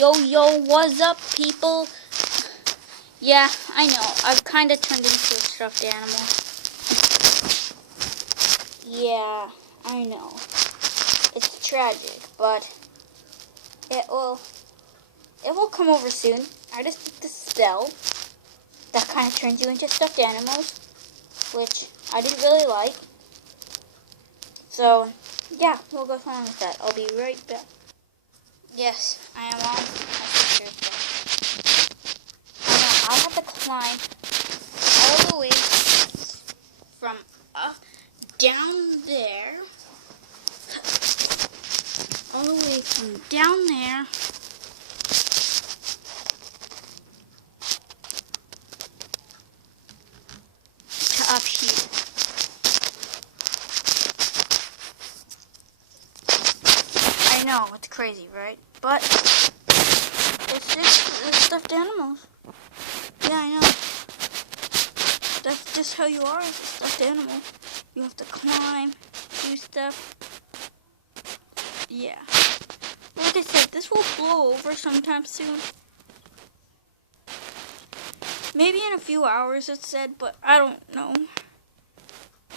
Yo, what's up, people? Yeah, I know. I've kind of turned into a stuffed animal. Yeah, I know. It's tragic, but it will come over soon. I just did the spell that kind of turns you into stuffed animals, which I didn't really like. So, yeah, we'll go on with that. I'll be right back. Yes, I am on my sister's bed. I know, I'll have to climb all the way from up down there. All the way from down there to up here. I know, it's crazy, right? But it's just the stuffed animals. Yeah, I know. That's just how you are as a stuffed animal. You have to climb, do stuff. Yeah. Like I said, this will blow over sometime soon. Maybe in a few hours, it said, but I don't know.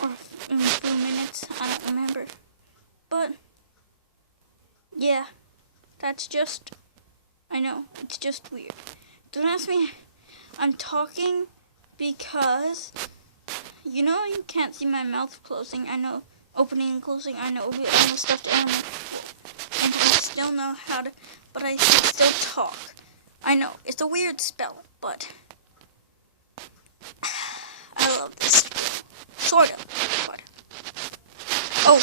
Or in a few minutes, I don't remember. But, yeah, that's just, I know, it's just weird. Don't ask me, I'm talking because, you know, you can't see my mouth closing. I know, opening and closing, I know, I'm a stuffed animal. And I still know how to, but I still talk. I know, it's a weird spell, but I love this spell. Sort of, but. Oh,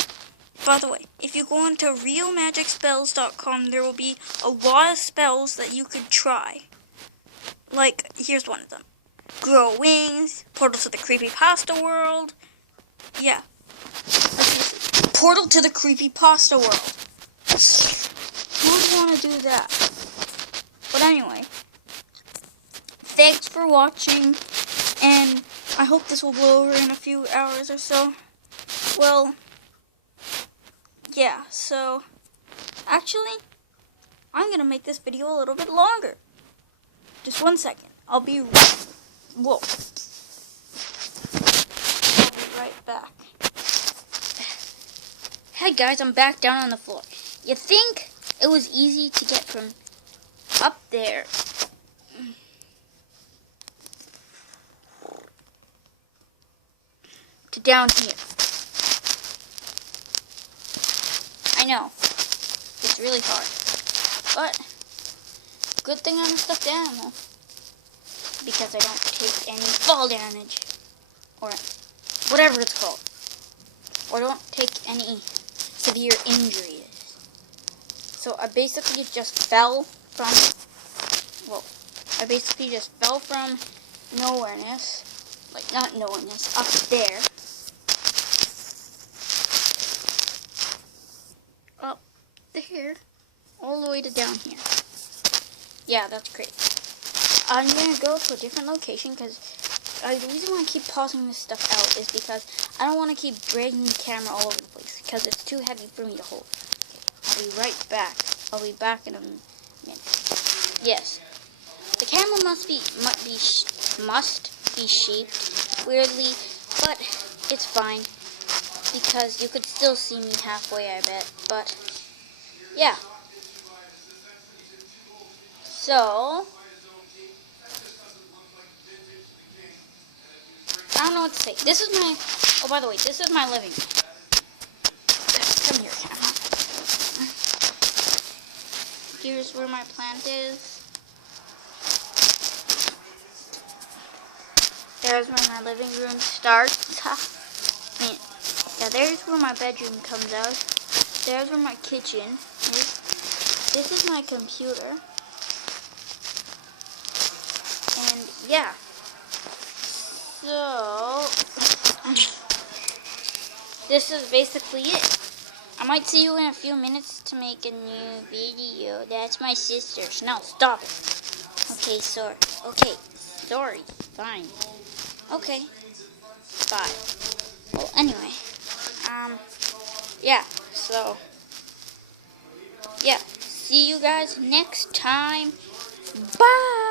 by the way, if you go onto realmagicspells.com, there will be a lot of spells that you could try. Like, here's one of them. Grow wings, portal to the creepypasta world. Yeah. Portal to the creepypasta world. Who would want to do that? But anyway, thanks for watching, and I hope this will blow over in a few hours or so. Well, yeah, so, actually, I'm going to make this video a little bit longer. Just 1 second. I'll be right back. Hey guys, I'm back down on the floor. You think it was easy to get from up there to down here? I know, it's really hard, but good thing I'm a stuffed animal, because I don't take any fall damage, or whatever it's called, or don't take any severe injuries. So I basically just fell from, nowhereness, like not nowhereness, up there, up there, all the way to down here. Yeah, that's crazy. I'm gonna go to a different location because the reason why I keep pausing this stuff out is because I don't want to keep dragging the camera all over the place because it's too heavy for me to hold. I'll be right back. I'll be back in a minute. Yes, the camera must be shaped weirdly, but it's fine because you could still see me halfway, I bet. But yeah. So, I don't know what to say. This is my, oh, by the way, this is my living room. Come here, camera. Here's where my plant is. There's where my living room starts. Yeah, there's where my bedroom comes out. There's where my kitchen is. This is my computer. And yeah. So, this is basically it. I might see you in a few minutes to make a new video. That's my sister. No, stop it. Okay, sorry. Okay, sorry. Fine. Okay. Bye. Well, anyway. Yeah, so. Yeah, see you guys next time. Bye!